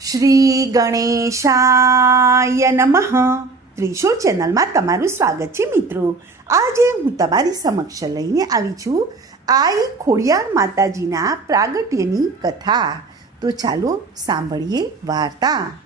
શ્રી ગણેશાય નમઃ. ત્રિશુળ ચેનલમાં તમારું સ્વાગત છે મિત્રો. આજે હું તમારી સમક્ષ લઈને આવી છું આઈ ખોડિયાર માતાજીના પ્રાગટ્યની કથા. તો ચાલો સાંભળીએ વાર્તા.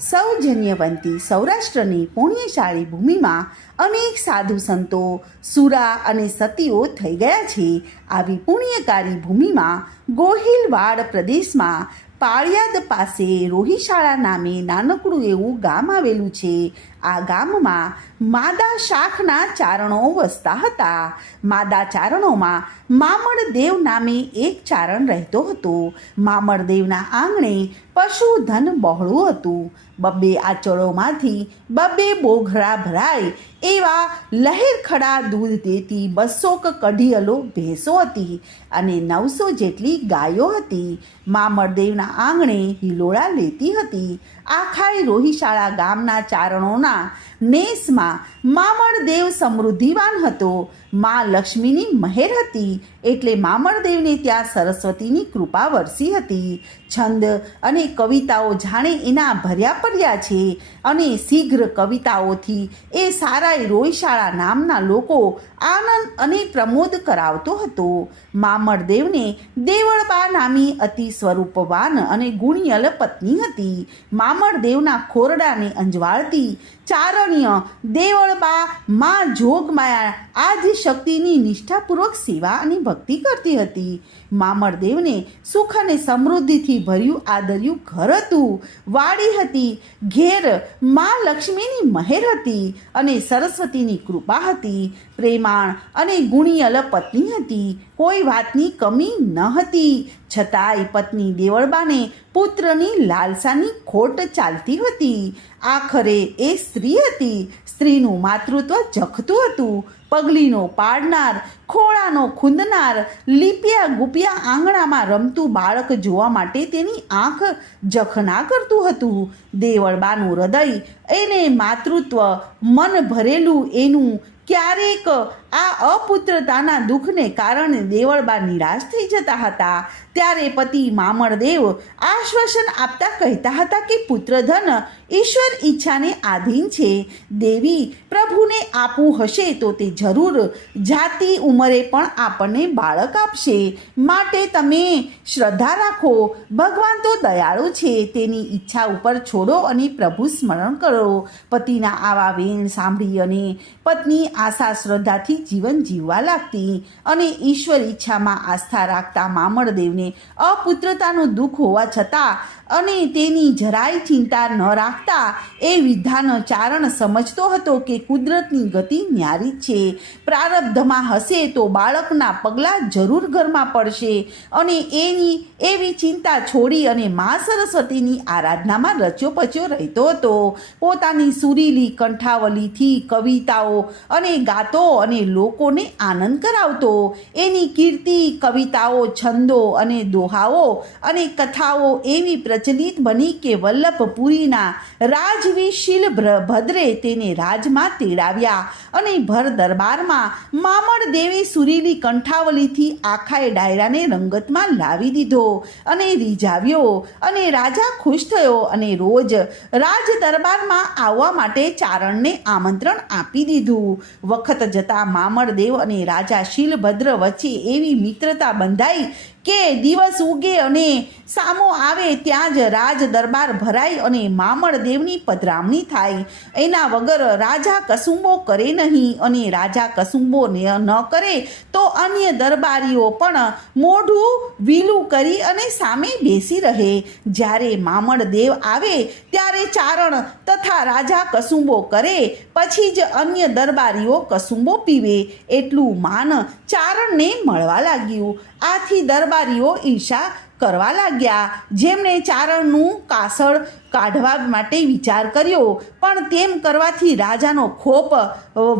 સૌજન્યવંતી સૌરાષ્ટ્રની પુણ્યશાળી ભૂમિમાં અનેક સાધુ સંતો, સુરા અને સતીઓ થઈ ગયા છે. આવી પુણ્યકારી ભૂમિમાં ગોહિલવાડ પ્રદેશમાં પાળિયાદ પાસે રોહિશાળા નામે નાનકડું એવું ગામ આવેલું છે. આ ગામમાં માદા શાખના ચારણો વસતા હતા. માદા ચારણોમાં મામળદેવ નામે એક ચારણ રહેતો હતો. મામળદેવના આંગણે પશુધન બહોળું હતું. બબ્બે આચળોમાંથી બબ્બે બોઘરા ભરાય એવા લહેરખડા દૂધ દેતી બસોક કઢિયલો ભેંસો હતી અને નવસો જેટલી ગાયો હતી. મા મળદેવના આંગણે હિલોળા લેતી હતી. આખાય રોહિશાળા ગામના ચારણોના નેસમાં મામળદેવ સમૃદ્ધિવાન હતો. મા લક્ષ્મીની મહેર હતી એટલે મામળદેવને ત્યાં સરસ્વતીની કૃપા વરસી હતી. છંદ અને કવિતાઓ જાણે એના ભર્યા પડ્યા છે અને શીઘ્ર કવિતાઓથી એ સારાય રોયશાળા નામના લોકો આનંદ અને પ્રમોદ કરાવતો હતો. મામળદેવને દેવળબા નામી અતિ સ્વરૂપવાન અને ગુણિયલ પત્ની હતી. મામળદેવના ખોરડાને અંજવાળતી ચારણ્ય, દેવળબા, માં જોગમાયા આદિ શક્તિની નિષ્ઠાપૂર્વક સેવા અને ભક્તિ કરતી હતી. મામળદેવને સુખ અને સમૃદ્ધિથી ભર્યું આદર્યું ઘર હતું. વાડી હતી, ઘેર મા લક્ષ્મીની મહેર હતી અને સરસ્વતીની કૃપા હતી. પ્રેમાણ અને ગુણિયલ પત્ની હતી, કોઈ વાતની કમી ન હતી. છતાંય પત્ની દેવળબાને પુત્રની લાલસાની ખોટ ચાલતી હતી. આખરે એ સ્ત્રી હતી. સ્ત્રીનું માતૃત્વ જખતું હતું. પગલીનો પાડનાર, ખોળાનો ખૂંદનાર, લીપિયા ગુપિયા આંગણામાં રમતું બાળક જોવા માટે તેની આંખ જખના કરતું હતું. દેવળબાનું હૃદય એને માતૃત્વ, મન ભરેલું એનું ક્યારેક આ અપુત્રતાના દુઃખને કારણે દેવળબા નિરાશ થઈ જતા હતા. ત્યારે પતિ મામળદેવ આશ્વાસન આપતા કહેતા હતા કે પુત્રધન, ઈશ્વર ઈચ્છાને આધીન છે. દેવી, પ્રભુને આપવું હશે તો તે જરૂર. જાતિ ઉંમરે પણ આપણને બાળક આપશે. માટે તમે શ્રદ્ધા રાખો. ભગવાન તો દયાળુ છે. તેની ઈચ્છા ઉપર છોડો અને પ્રભુ સ્મરણ કરો. પતિના આવા વેણ સાંભળી અને પત્ની આશા શ્રદ્ધાથી જીવન જીવવા લાગતી અને ઈશ્વર ઈચ્છામાં આસ્થા રાખતા મામળદેવને અપુત્રતાનું દુઃખ હોવા છતાં અને તેની જરાય ચિંતા ન રાખતા એ વિધાન ચારણ સમજતો હતો કે કુદરતની ગતિ ન્યારી છે. પ્રારબ્ધમાં હશે તો બાળકના પગલાં જરૂર ઘરમાં પડશે અને એની એવી ચિંતા છોડી અને મા સરસ્વતીની આરાધનામાં રચ્યો પચ્યો રહેતો હતો. પોતાની સુરીલી કંઠાવલીથી કવિતાઓ અને ગાતો અને લોકોને આનંદ કરાવતો. એની કીર્તિ, કવિતાઓ, છંદો અને દોહાઓ અને કથાઓ એવી પ્રચલિત બની કે વલ્લભપુરીના રાજવી શીલ ભદ્રે તેને રાજમાં તેડાવ્યા અને ભર દરબારમાં મામણ દેવી સુરીલી કંઠાવલીથી આખાએ ડાયરાને રંગતમાં લાવી દીધો અને રીઝાવ્યો અને રાજા ખુશ થયો અને રોજ રાજ દરબારમાં આવવા માટે ચારણને આમંત્રણ આપી દીધું. વખત જતાં મામળદેવ અને રાજા શીલભદ્ર વચ્ચે એવી મિત્રતા બંધાઈ કે દિવસ ઉગે અને સામો આવે ત્યાં જ રાજ દરબાર ભરાય અને મામળ દેવની પધરામણી થાય. એના વગર રાજા કસુંબો કરે નહીં અને રાજા કસુંબો ન કરે તો અન્ય દરબારીઓ પણ મોઢું વીલું કરી અને સામે બેસી રહે. જ્યારે મામળ દેવ આવે ત્યારે ચારણ તથા રાજા કસુંબો કરે, પછી જ અન્ય દરબારીઓ કસુંબો પીવે. એટલું માન ચારણને મળવા લાગ્યું. આથી દરબારીઓ ઈર્ષા કરવા લાગ્યા. જેમણે ચારણનું કાસળ કાઢવા માટે વિચાર કર્યો, પણ તેમ કરવાથી રાજાનો ખોપ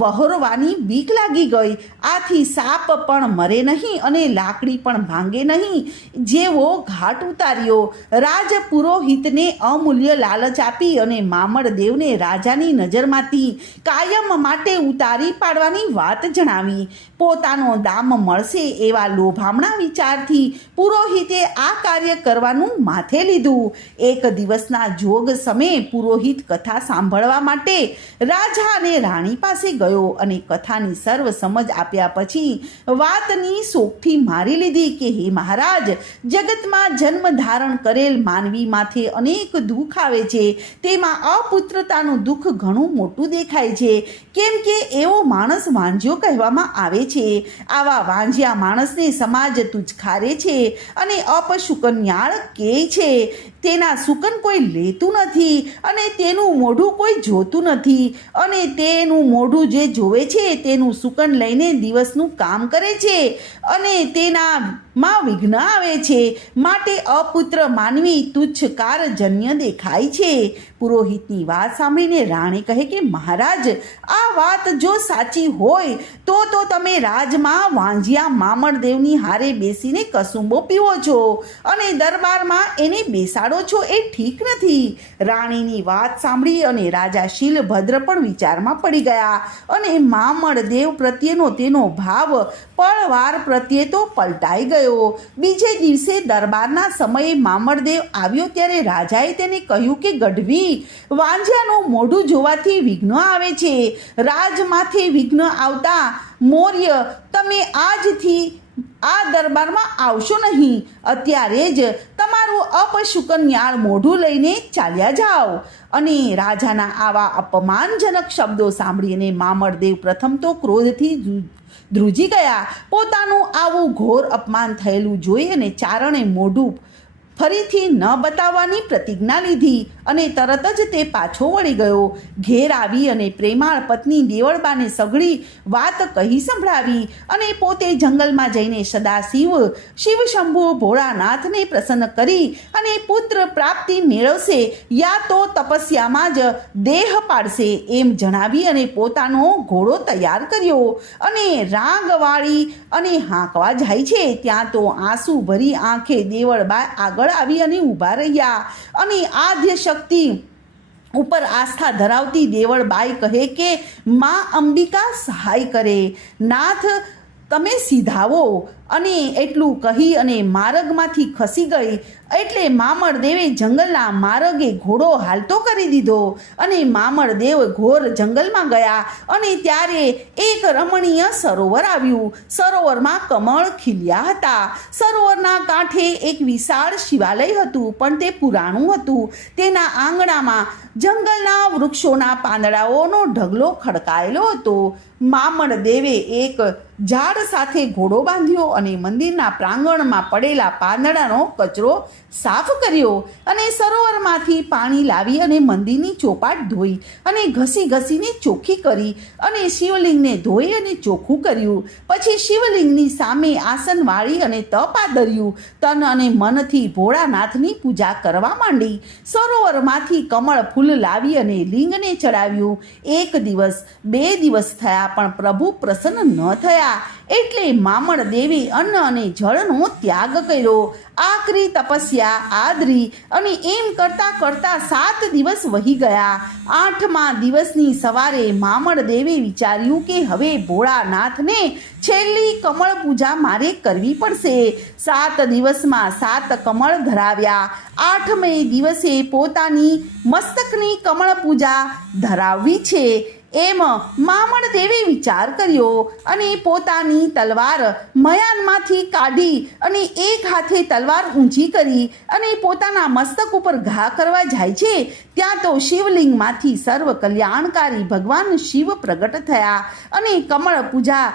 વહોરવાની બીક લાગી ગઈ. આથી સાપ પણ મરે નહીં અને લાકડી પણ ભાંગે નહીં. જેવો ઘાટ ઉતાર્યો. રાજ પુરોહિતને અમૂલ્ય લાલચ આપી અને મામળદેવને રાજાની નજરમાંથી કાયમ માટે ઉતારી પાડવાની વાત જણાવી. પોતાનો દામ મળશે એવા લોભામણા વિચારથી પુરોહિતે આ કાર્ય કરવાનું માથે લીધું. એક દિવસના જોગ સમયે પુરોહિત કથા સાંભળવા માટે રાજા અને રાણી પાસે ગયો અને કથાની સર્વ સમજ આપ્યા પછી વાતની શોખથી મારી લીધી કે, હે મહારાજ, જગતમાં જન્મ ધારણ કરેલ માનવી માથે અનેક દુઃખ આવે છે. તેમાં અપુત્રતાનું દુઃખ ઘણું મોટું દેખાય છે. કેમ કે એવો માણસ વાંજ્યો કહેવામાં આવે છે. આવા વાંજ્યા માણસને સમાજ તુચખારે છે અને અપશુકન્યાળ કહે છે? તેના સુકન કોઈ લેતું નથી અને તેનું મોઢું કોઈ જોતું નથી. અને તેનું મોઢું જે જોવે છે તેનું સુકન લઈને દિવસનું કામ કરે છે. અને તેનામાં વિઘ્ન આવે છે. માટે અપુત્ર માનવી તુચ્છકાર જન્ય દેખાય છે. પુરોહિતની વાત સાંભળીને રાણી કહે કે, મહારાજ, આ વાત જો સાચી હોય, તો તો તમે રાજમાં વાંજિયા મામણદેવની હારે બેસીને કસુંબો પીવો છો અને દરબારમાં એને બેસાડો છો એ ઠીક નથી. રાણીની વાત સાંભળી અને રાજા શીલભદ્ર પણ વિચારમાં પડી ગયા અને મામળદેવ પ્રત્યેનો તેનો ભાવ પળવાર પ્રત્યે તો પલટાઈ ગયો. બીજે દિવસે દરબારના સમયે મામળદેવ આવ્યો ત્યારે રાજાએ તેને કહ્યું કે, ગઢવી વાંજ્યાનું મોઢું જોવાથી વિઘ્ન આવે છે. રાજમાંથી વિઘ્ન આવતા મૌર્ય તમે આજથી આ દરબારમાં આવશો નહીં. અત્યારે જ તમારું અપશુકન્યાળ મોઢું લઈને ચાલ્યા જાઓ. અને રાજાના આવા અપમાનજનક શબ્દો સાંભળીને મામળદેવ પ્રથમ તો ક્રોધથી ધ્રુજી ગયા. પોતાનું આવું ઘોર અપમાન થયેલું જોઈ અને ચારણે મોઢું ફરીથી ન બતાવવાની પ્રતિજ્ઞા લીધી અને તરત જ તે પાછો વળી ગયો. ઘેર આવી અને પ્રેમાળ પત્ની દેવળબાને સઘળી વાત કહી સંભળાવી અને પોતે જંગલમાં જઈને સદાશિવ, શિવ શંભુ ભોળાનાથને પ્રસન્ન કરી અને પુત્ર પ્રાપ્તિ મેળવશે યા તો તપસ્યામાં જ દેહ પાડશે એમ જણાવી અને પોતાનો ઘોડો તૈયાર કર્યો. અને રાગવાળી અને હાંકવા જાય છે, ત્યાં તો આંસુ ભરી આંખે દેવળબા આગળ આવી અને ઊભા રહ્યા. અને આદ્ય શક્તિ ઉપર આસ્થા ધરાવતી દેવળબાઈ કહે કે, મા અંબિકા સહાય કરે. નાથ, તમે સીધાવો. અને એટલું કહી અને માર્ગમાંથી ખસી ગઈ. એટલે મામળદેવે જંગલના માર્ગે ઘોડો હાલતો કરી દીધો અને મામળદેવ ઘોર જંગલમાં ગયા અને ત્યારે એક રમણીય સરોવર આવ્યું. સરોવરમાં કમળ ખીલ્યા હતા. સરોવરના કાંઠે એક વિશાળ શિવાલય હતું, પણ તે પુરાણું હતું. તેના આંગણામાં જંગલના વૃક્ષોના પાંદડાઓનો ઢગલો ખડકાયેલો હતો. મામણ દેવે એક ઝાડ સાથે ઘોડો બાંધ્યો અને મંદિરના પ્રાંગણમાં પડેલા પાંદડાનો કચરો સાફ કર્યો અને સરોવરમાંથી પાણી લાવી અને મંદિરની ચોપાટ ધોઈ અને ઘસી ઘસીને ચોખ્ખી કરી અને શિવલિંગને ધોઈ અને ચોખ્ખું કર્યું. પછી શિવલિંગની સામે આસન વાળી અને તપ આદર્યું. તન અને મનથી ભોળાનાથની પૂજા કરવા માંડી. સરોવરમાંથી કમળ ફૂલ લાવી અને લિંગને ચડાવ્યું. એક દિવસ, બે દિવસ થયા પણ પ્રભુ પ્રસન્ન ન થયા. એટલે મામણ દેવી અન્ન અને જળનો ત્યાગ કર્યો. આકરી તપસ્યા, આદરી અને એમ કરતા કરતા સાત દિવસ વહી ગયા. આઠમા દિવસની સવારે મામણ દેવે વિચાર્યું કે હવે ભોળાનાથને છેલ્લી કમળ પૂજા મારે કરવી પડશે. સાત દિવસમાં સાત કમળ ધરાવ્યા. આઠમે દિવસે પોતાની મસ્તકની કમળ પૂજા ધરાવવી છે. એમ મામણ દેવે વિચાર કર્યો અને પોતાની તલવાર મયાનમાંથી કાઢી અને એક હાથે તલવાર ઊંચી કરી અને પોતાના મસ્તક ઉપર ઘા કરવા જાય છે, ત્યાં તો શિવલિંગમાંથી સર્વ કલ્યાણકારી ભગવાન શિવ પ્રગટ થયા અને કમળ પૂજા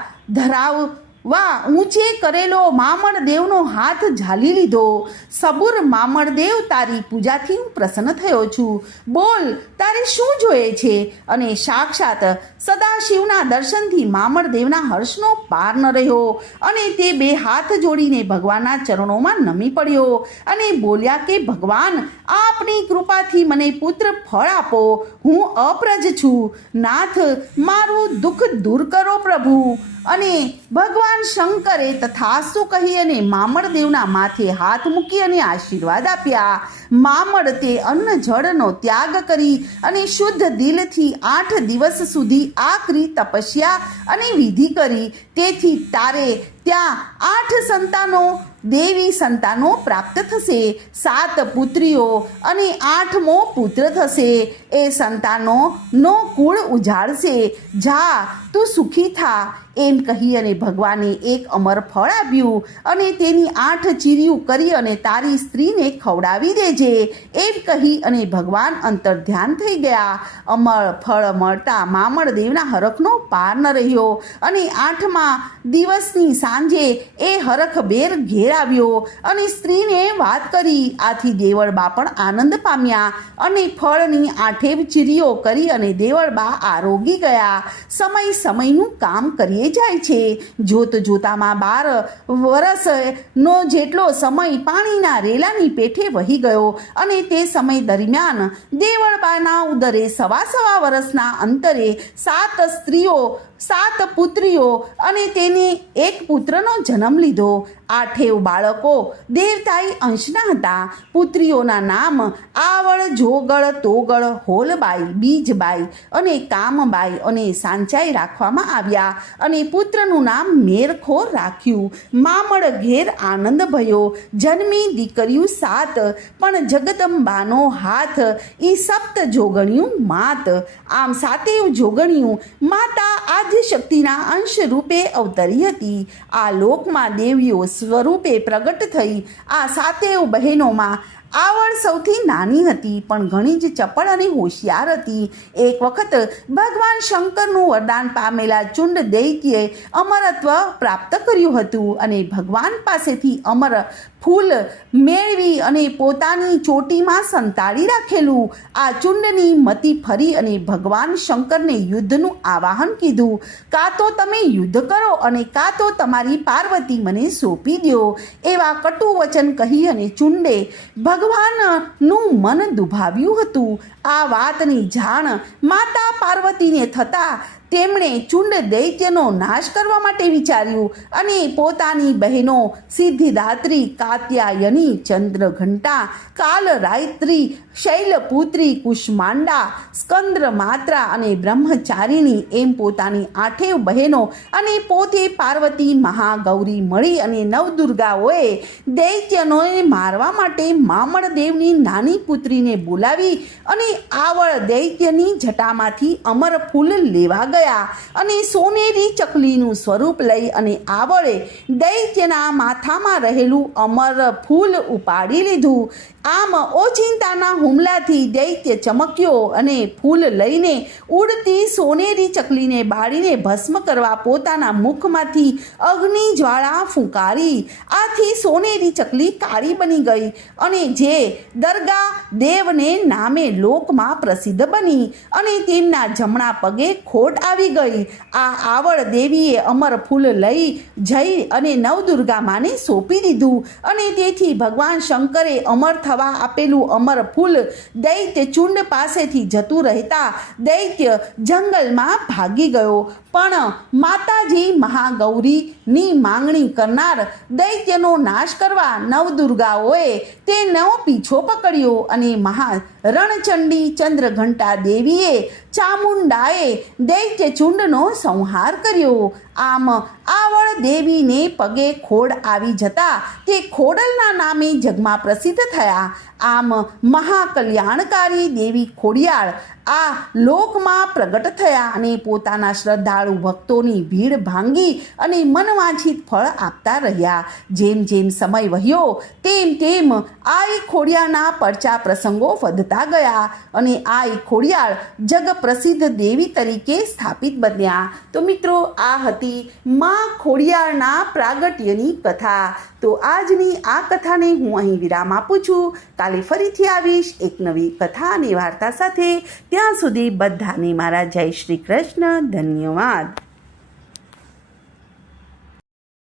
ધરાવવા ઊંચે કરેલો મામણ દેવનો હાથ ઝાલી લીધો. સબુર મામણદેવ તારી પૂજાથી હું પ્રસન્ન થયો છું. બોલ, તારે શું જોઈએ છે? અને સાક્ષાત સદાશિવના દર્શનથી મામણદેવના હર્ષનો પાર ન રહ્યો. અને તે બે હાથ જોડીને ભગવાનના ચરણોમાં નમી પડ્યો અને બોલ્યા કે, ભગવાન, આપની કૃપાથી મને પુત્ર ફળ આપો. હું અપ્રજ છું. નાથ, મારું દુઃખ દૂર કરો પ્રભુ. અને ભગવાન શંકરે તથાસ્તુ કહી અને મામળદેવના માથે હાથ મૂકી અને આશીર્વાદ આપ્યા. મામળ તે અન્ન જળનો ત્યાગ કરી અને શુદ્ધ દિલથી આઠ દિવસ સુધી આકરી તપસ્યા અને વિધિ કરી. તેથી તારે ત્યાં આઠ સંતાનો દેવી સંતાનો પ્રાપ્ત થશે. સાત પુત્રીઓ અને આઠમો પુત્ર થશે. એ સંતાનો નો કુળ ઉજાડશે. જા, તું સુખી થા. એમ કહી અને ભગવાને એક અમર ફળ આપ્યું અને તેની આઠ ચીરિયું કરી અને તારી સ્ત્રીને ખવડાવી દેજે. એમ કહી અને ભગવાન અંતર ધ્યાન થઈ ગયા. અમર ફળ મળતા મામળ દેવના હરખનો પાર ન રહ્યો અને આઠમા દિવસની સાંજે એ હરખ બેર ઘેર આવ્યો અને સ્ત્રીને વાત કરી. આથી દેવળબા પણ આનંદ પામ્યા અને ફળની આઠેવ ચીરીઓ કરી અને દેવળબા આરોગી ગયા. સમય સમયનું કામ કરીએ જાય છે. જોત જોતામાં બાર વરસનો જેટલો સમય પાણીના રેલાની પેઠે વહી ગયો અને તે સમય દરમિયાન દેવળબાના ઉદરે સવા સવા વર્ષના અંતરે સાત સ્ત્રીઓ સાત પુત્રીઓ અને તેને એક પુત્રનો જન્મ લીધો. આઠેવ બાળકો દેવતાઈ અંશના હતા. પુત્રીઓના નામ આવળ, જોગળ, તોગળ, હોલબાઈ, બીજબાઈ અને કામબાઈ અને સાંચાઈ રાખવામાં આવ્યા અને પુત્રનું નામ મેરખોર રાખ્યું. મામળ ઘેર આનંદ ભયો. જન્મી દીકરીયું સાત, પણ જગદંબાનો હાથ ઈ સપ્ત જોગણિયું માત. આમ સાતેવ જોગણિયું માતા આદ્ય શક્તિના અંશ રૂપે અવતરી હતી. આ લોકમાં દેવીઓ સ્વરૂપે પ્રગટ થઈ. આ સાતેવ બહેનોમાં આવડ સૌથી નાની હતી, પણ ઘણી જ ચપળ અને હોશિયાર હતી. એક વખત ભગવાન શંકરનું વરદાન પામેલા ચુંડ દૈત્યે અમરત્વ પ્રાપ્ત કર્યું હતું અને ભગવાન પાસેથી અમર ફૂલ મેળવી અને પોતાની ચોટીમાં સંતાડી રાખેલું. આ ચુંડની મતી ફરી અને ભગવાન શંકરને યુદ્ધનું આવાહન કીધું. કાં તો તમે યુદ્ધ કરો અને કાં તો તમારી પાર્વતી મને સોંપી દો એવા કટુ વચન કહી અને ચુંડે ભગવાનનું મન દુભાવ્યું હતું. આ વાતની જાણ માતા પાર્વતીને થતાં તેમણે ચુંડ દૈત્યનો નાશ કરવા માટે વિચાર્યું અને પોતાની બહેનો સિદ્ધિદાત્રી, કાત્યાયની, ચંદ્રઘંટા કાલરાયત્રી શૈલપુત્રી, કુષ્માંડા સ્કંદ્ર માત્રા અને બ્રહ્મચારિણી એમ પોતાની આઠેવ બહેનો અને પોતે પાર્વતી મહાગૌરી મળી અને નવદુર્ગાઓએ દૈત્યનોને મારવા માટે મામળદેવની નાની પુત્રીને બોલાવી અને આવળ દૈત્યની જટામાંથી અમર ફૂલ લેવા ગયા અને સોનેરી ચકલીનું સ્વરૂપ લઈ અને આવળે દૈત્યના માથામાં રહેલું અમર ફૂલ ઉપાડી લીધું. આમ ઓચિંતાના હુમલાથી દૈત્ય ચમક્યો અને ફૂલ લઈને ઉડતી સોનેરી ચકલીને બાળીને ભસ્મ કરવા પોતાના મુખમાંથી અગ્નિ જ્વાળા ફૂંકારી. આથી સોનેરી ચકલી કાળી બની ગઈ અને જે દરગા દેવને નામે લોકમાં પ્રસિદ્ધ બની અને તેમના જમણા પગે ખોટ આવી ગઈ. આ આવળ દેવીએ અમર ફૂલ લઈ જઈ અને નવદુર્ગા માને સોંપી દીધું અને તેથી ભગવાન શંકરે અમર થવા આપેલું અમર ફૂલ દૈત્ય ચુંડ પાસેથી જતું રહેતા દૈત્ય જંગલમાં ભાગી ગયો. પણ માતાજી મહાગૌરીની માંગણી કરનાર દૈત્યનો નાશ કરવા નવદુર્ગાઓએ તેનો પીછો પકડ્યો અને મહા રણચંડી ચંદ્રઘંટા દેવીએ ચામુંડાએ દૈત્ય ચુંડનો સંહાર કર્યો. આમ આવળ દેવીને પગે ખોડ આવી જતા તે ખોડલના નામે જગમાં પ્રસિદ્ધ થયા. આમ મહાકલ્યાણકારી દેવી ખોડિયાળ આ લોકમાં પ્રગટ થયા અને પોતાના શ્રદ્ધાળુ ભક્તોની ભીડ ભાંગી અને મનવાંછિત ફળ આપતા રહ્યા. જેમ જેમ સમય વહ્યો, તેમ તેમ આઈ ખોડિયાના પરચા પ્રસંગો વધતા ગયા અને આઈ ખોડિયાળ જગ પ્રસિદ્ધ દેવી તરીકે સ્થાપિત બન્યા. તો મિત્રો, આ હતી મા ખોડિયારના પ્રાગટ્યની કથા. તો આજની આ કથાને હું અહીં વિરામ આપું છું. કાલે ફરીથી આવીશ એક નવી કથા અને વાર્તા સાથે. ત્યાં સુધી બધાને મારા જય શ્રી કૃષ્ણ. ધન્યવાદ.